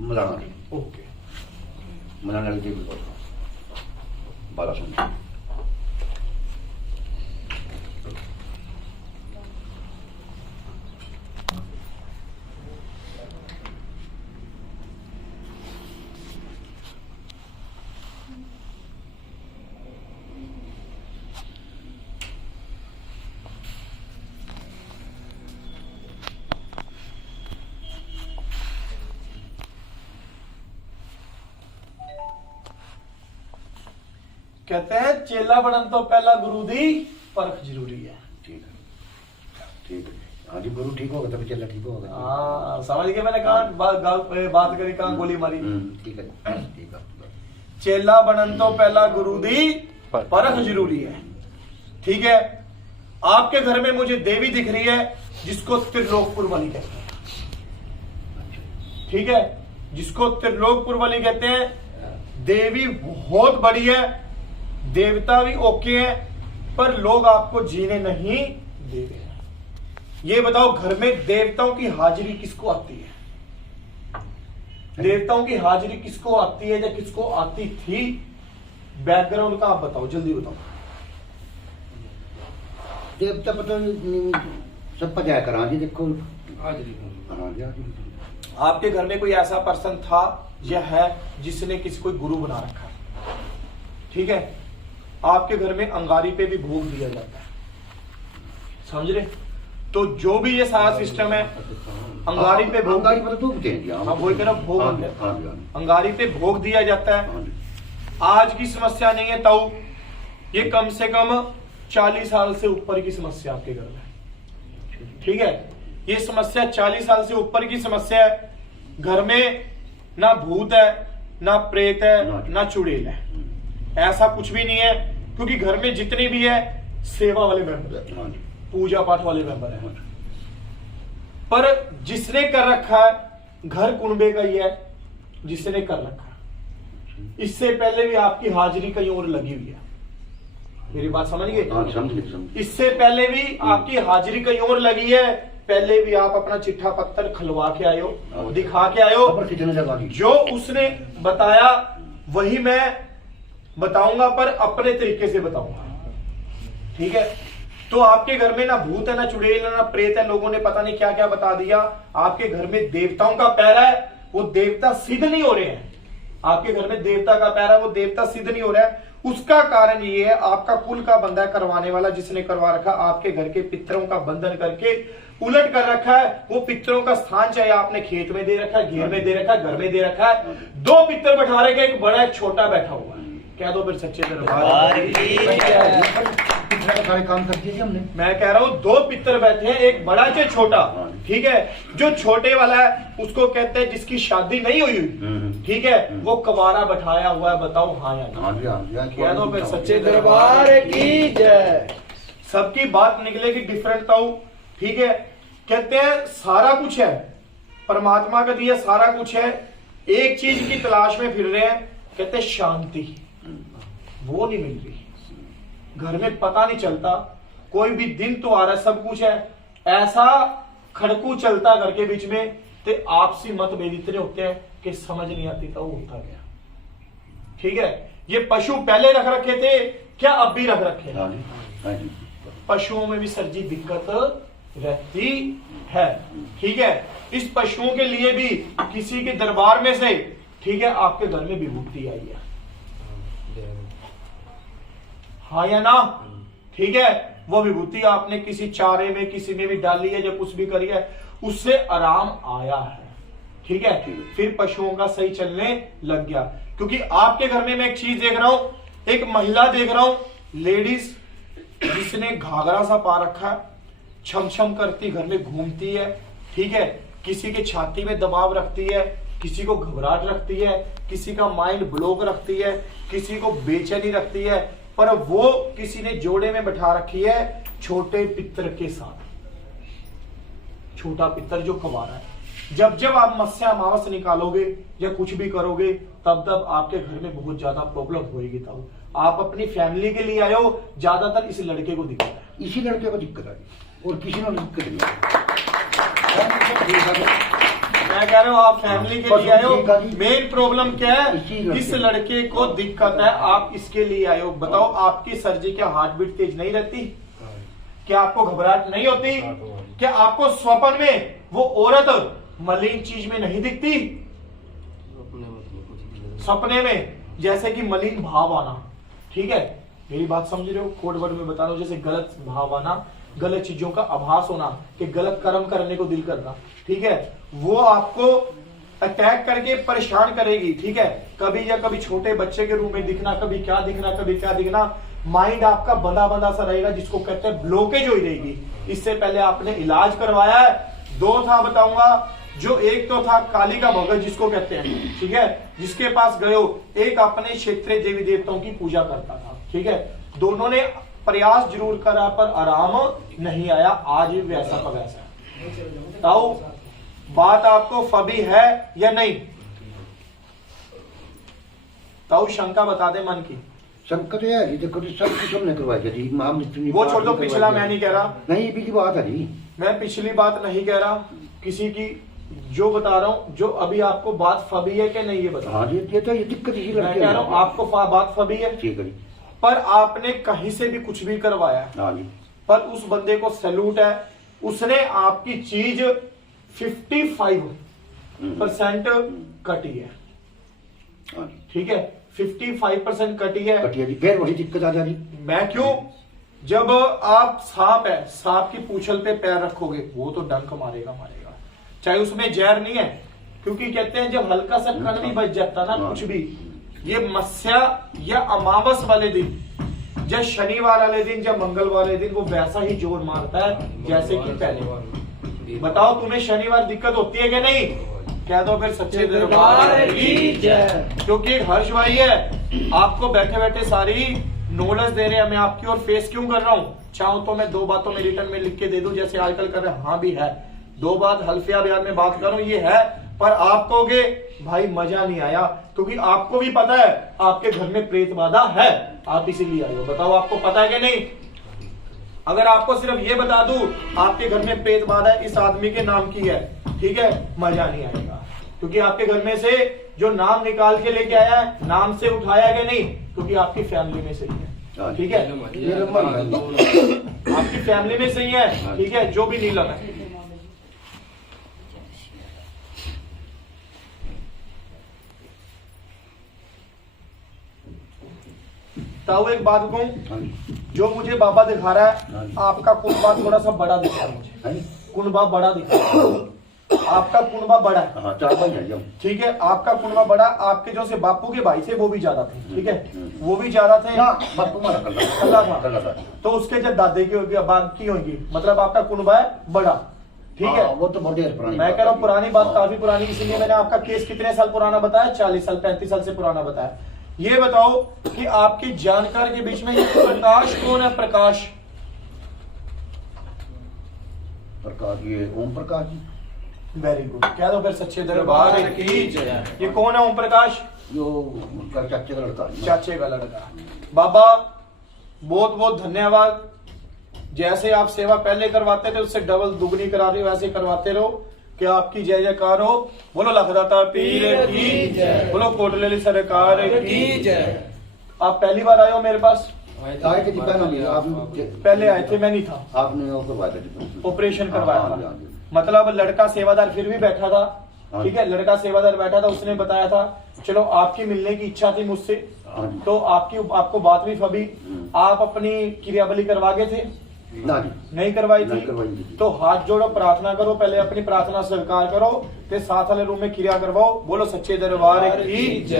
मलाना जी, okay. Malana जी 1200। कहते हैं चेला बनन तो पहला गुरु दी परख जरूरी है। ठीक है, ठीक है। हाँ जी, गुरु ठीक होगा तभी चेला ठीक होगा। हाँ, समझ गए। मैंने कहा बात करी, कहाँ गोली मारी। ठीक है, ठीक है। चेला बनन तो पहला गुरु दी परख जरूरी है। ठीक है, आपके घर में मुझे देवी दिख रही है जिसको त्रिलोकपुर वाली कहते हैं। ठीक है, जिसको त्रिलोकपुर वाली कहते हैं। देवी बहुत बड़ी है, देवता भी ओके है, पर लोग आपको जीने नहीं दे रहे हैं। ये बताओ, घर में देवताओं की हाजिरी किसको आती है? देवताओं की हाजिरी किसको आती है या किसको आती थी? बैकग्राउंड का आप बताओ, जल्दी बताओ। देवता पता सब पता करा जी, देखो हाजिरी। आपके घर में कोई ऐसा पर्सन था या है जिसने किसी कोई गुरु बना रखा है? ठीक है, आपके घर में अंगारी पे भी भोग दिया जाता है, समझ रहे? तो जो भी ये सारा सिस्टम है, अंगारी पे भोग, अंगारी पर तो दिया, हाँ वही कह भोग, अंगारी पे भोग दिया जाता है। आज की समस्या नहीं है ताऊ, ये कम से कम 40 साल से ऊपर की समस्या आपके घर में। ठीक है, ये समस्या 40 साल से ऊपर की समस्या है। घर में ना भूत है, ना प्रेत है, ना चुड़ैल है, ऐसा कुछ भी नहीं है। क्योंकि घर में जितने भी है सेवा वाले मेंबर है, पूजा पाठ वाले मेंबर है। पर जिसने कर रखा है घर कुंबे का ही है, जिसने कर रखा है। इससे पहले भी आपकी हाजिरी कहीं और लगी हुई है, मेरी बात समझ गए? इससे पहले भी आपकी हाजिरी कहीं और लगी है। पहले भी आप अपना चिट्ठा पत्तर खलवा के आयो, दिखा के आयो। जो उसने बताया वही मैं बताऊंगा, पर अपने तरीके से बताऊंगा। ठीक है, तो आपके घर में ना भूत है, ना चुड़ैल है, ना प्रेत है। लोगों ने पता नहीं क्या क्या बता दिया। आपके घर में देवताओं का पैरा है, वो देवता सिद्ध नहीं हो रहे हैं। आपके घर में देवता का पैरा है, वो देवता सिद्ध नहीं हो रहा है। उसका कारण ये है, आपका कुल का बंदा करवाने वाला जिसने करवा रखा, आपके घर के पितरों का बंधन करके उलट कर रखा है। वो पितरों का स्थान चाहे आपने खेत में दे रखा है, घेर में दे रखा है, घर में दे रखा है। 2 पितर बैठा रखे, एक बड़ा एक छोटा बैठा हुआ है। कह दो फिर सच्चे दरबार काम करती है हमने। मैं कह रहा हूँ 2 पितर बैठे हैं, एक बड़ा चाहे छोटा। ठीक है, जो छोटे वाला है उसको कहते हैं जिसकी शादी नहीं हुई। ठीक है, वो कवारा बैठाया हुआ है। बताओ हाँ या ना? कह दो फिर सच्चे दरबार की जय। सबकी बात निकलेगी डिफरेंट ताऊ। ठीक है, कहते हैं सारा कुछ है, परमात्मा का दिया सारा कुछ है। एक चीज की तलाश में फिर रहे हैं, कहते हैं शांति, वो नहीं मिल रही। घर में पता नहीं चलता, कोई भी दिन तो आ रहा है, सब कुछ है, ऐसा खड़कू चलता घर के बीच में। ते आपसी मतभेद इतने होते हैं कि समझ नहीं आती था वो होता गया। ठीक है, ये पशु पहले रख रखे थे क्या, अब भी रख रखे हैं? पशुओं में भी सर जी दिक्कत रहती है। ठीक है, इस पशुओं के लिए भी किसी के दरबार में से, ठीक है, आपके घर में विभूति आई है, हाँ या ना? ठीक है, वो विभूति आपने किसी चारे में किसी में भी डाली है, जब कुछ भी करी है, उससे आराम आया है। ठीक है, फिर पशुओं का सही चलने लग गया। क्योंकि आपके घर में मैं एक चीज देख रहा हूं, एक महिला देख रहा हूं, लेडीज जिसने घाघरा सा पा रखा है, छम छम करती घर में घूमती है। ठीक है, किसी के छाती में दबाव रखती है, किसी को घबराहट रखती है, किसी का माइंड ब्लॉक रखती है, किसी को बेचैनी रखती है। पर वो किसी ने जोड़े में बैठा रखी है छोटे पितर के साथ। छोटा पितर जो कवारा है, जब जब आप मत्स्य अमावस निकालोगे या कुछ भी करोगे, तब तब आपके घर में बहुत ज्यादा प्रॉब्लम होगी। तब आप अपनी फैमिली के लिए आए हो, ज्यादातर इस लड़के को दिक्कत है, इसी लड़के को दिक्कत आई और किसी ने दिक्कत नहीं। मैं कह रहा हूँ आप फैमिली के लिए आए हो। ठीक है जी। मेन प्रॉब्लम क्या इसी है, लड़के इस लड़के को दिक्कत है, आप इसके लिए आए हो। बताओ आपकी सर्जरी क्या हार्ट बीट तेज नहीं रहती? क्या आपको घबराहट नहीं होती? क्या आपको स्वप्न में वो औरत मलिन चीज में नहीं दिखती? सपने में जैसे कि मलिन भाव आना, ठीक है, मेरी बात समझ रहे हो? कोड वर्ड में बता रहा हूं, जैसे गलत भाव आना, गलत चीजों का आभास होना, कि गलत कर्म करने को दिल करना, ठीक है, वो आपको अटैक करके परेशान करेगी, ठीक है। कभी या कभी छोटे बच्चे के रूप में दिखना, कभी क्या दिखना, कभी क्या दिखना, माइंड आपका बंधा बंधा सा रहेगा, जिसको कहते हैं ब्लॉकेज हुई रहेगी। इससे पहले आपने इलाज करवाया है, 2 था बताऊंगा, जो एक तो था काली का भगत जिसको कहते हैं, ठीक है, जिसके पास गए हो, एक अपने क्षेत्रीय देवी देवताओं की पूजा करता था, ठीक है। दोनों ने प्रयास जरूर करा पर आराम नहीं आया, आज भी वैसा का वैसा है। ताऊ बात आपको फबी है या नहीं? ताऊ शंका बता दे मन की। संकट है जी, देखो जी, सब कुछ हमने करवाया जी, महामृत्यु वो छोड़ दो, पिछला मैं नहीं कह रहा, नहीं पिछली बात है जी, मैं पिछली बात नहीं कह रहा किसी की, जो बता रहा हूं, जो अभी आपको बात फबी है कि नहीं ये बता। हाँ जी, ये तो ये दिक्कत इसी मैं लड़के कह रहा हूं आपको बात फबी है, ठीक है जी। पर आपने कहीं से भी कुछ भी करवाया, हाँ जी, पर उस बंदे को सैल्यूट है, उसने आपकी चीज 55% कटी है, हाँ जी, ठीक है, 55% कटी है। कटिया जी, फिर वही दिक्कत आ जा रही। मैं क्यों? जब आप सांप है, सांप की पूंछल पे पैर रखोगे, वो तो डंक मारेगा, चाहे उसमें जहर नहीं है, क्योंकि कहते हैं जब हल्का सा कण भी बच जाता ना, कुछ भी, ये मत्स्या या अमावस वाले दिन, जब शनिवार वाले दिन, जब मंगल वाले दिन, वो वैसा ही जोर मारता है जैसे कि पहले। बताओ तुम्हें शनिवार दिक्कत होती है कि नहीं? कह दो फिर सच्चे दरबार की जय। क्योंकि एक हर्ष भाई है, आपको बैठे बैठे सारी नॉलेज दे रहे हैं, मैं आपकी ओर फेस क्यों कर रहा हूं? चाहूं तो मैं 2 बातों में रिटर्न में लिख के दे दूं, जैसे आजकल कर रहे हैं, हाँ भी है, 2 बात हल्फिया बयान में बात करूं, ये है, पर आप कहोगे भाई मजा नहीं आया, क्योंकि आपको भी पता है आपके घर में प्रेत बाधा है, आप इसीलिए आए हो। बताओ आपको पता है कि नहीं? अगर आपको सिर्फ ये बता दूं आपके घर में प्रेत बाधा इस आदमी के नाम की है, ठीक है, मजा नहीं आएगा, क्योंकि आपके घर में से जो नाम निकाल के लेके आया है, नाम से उठाया कि नहीं? क्योंकि आपकी फैमिली में सही है, ठीक है, आपकी फैमिली में सही है, ठीक है, जो भी नीलम है। ताऊ एक बात कहूं, हाँ जी, जो मुझे बाबा दिखा रहा हाँ है, जी। आपका कुनबा थोड़ा सा बड़ा दिख रहा है मुझे, हाँ जी, कुनबा बड़ा दिख रहा है, आपका कुनबा बड़ा है, हाँ 4 भाई हैं हम। ठीक है, आपका कुनबा बड़ा, आपके जो से बापू के भाई थे वो भी ज्यादा थे, ठीक है, वो भी ज्यादा थे, ना बापू मारा कल्ला था। कल्ला था। तो उसके जब दादे की होगी, बाप की होगी, मतलब आपका कुनबा है बड़ा, ठीक है। हाँ, वो तो बहुत पुरानी मैं कह रहा हूँ पुरानी बात, हाँ। काफी पुरानी, इसीलिए मैंने आपका केस कितने साल पुराना बताया? 40 साल 35 साल से पुराना बताया। ये बताओ कि आपकी जानकार के बीच में ये प्रकाश कौन है? प्रकाश, प्रकाश, ये ओम प्रकाश जी। वेरी गुड, कह दो फिर सच्चे दरबार की जय। ये कौन है ओम प्रकाश? जो उसका चाचे का लड़का है। चाचे का लड़का। बाबा बहुत बहुत धन्यवाद, जैसे आप सेवा पहले करवाते थे उससे डबल दुगनी करा रहे हो, वैसे करवाते रहो, कि आपकी जय जयकार हो। बोलो लखदाता पीर की जय, बोलो कोटलेली सरकार की जय। आप पहली बार आए हो मेरे पास? आए थे जी, आपने पहले आए थे, मैं नहीं था, आपने वो करवाया था, ऑपरेशन करवाया हाँ, था। हाँ, हाँ। मतलब लड़का सेवादार फिर भी बैठा था, हाँ। ठीक है, लड़का सेवादार बैठा था, उसने बताया था चलो आपकी मिलने की इच्छा थी मुझसे, हाँ जी। तो आपको बात भी फबी, आप अपनी क्रियाबली करवा गए थे? ना जी, नहीं करवाई नहीं थी? करवाई थी। तो हाथ जोड़ो, प्रार्थना करो, पहले अपनी प्रार्थना स्वीकार करो, फिर साथ वाले रूम में क्रिया करवाओ। बोलो सच्चे दरबार की जय।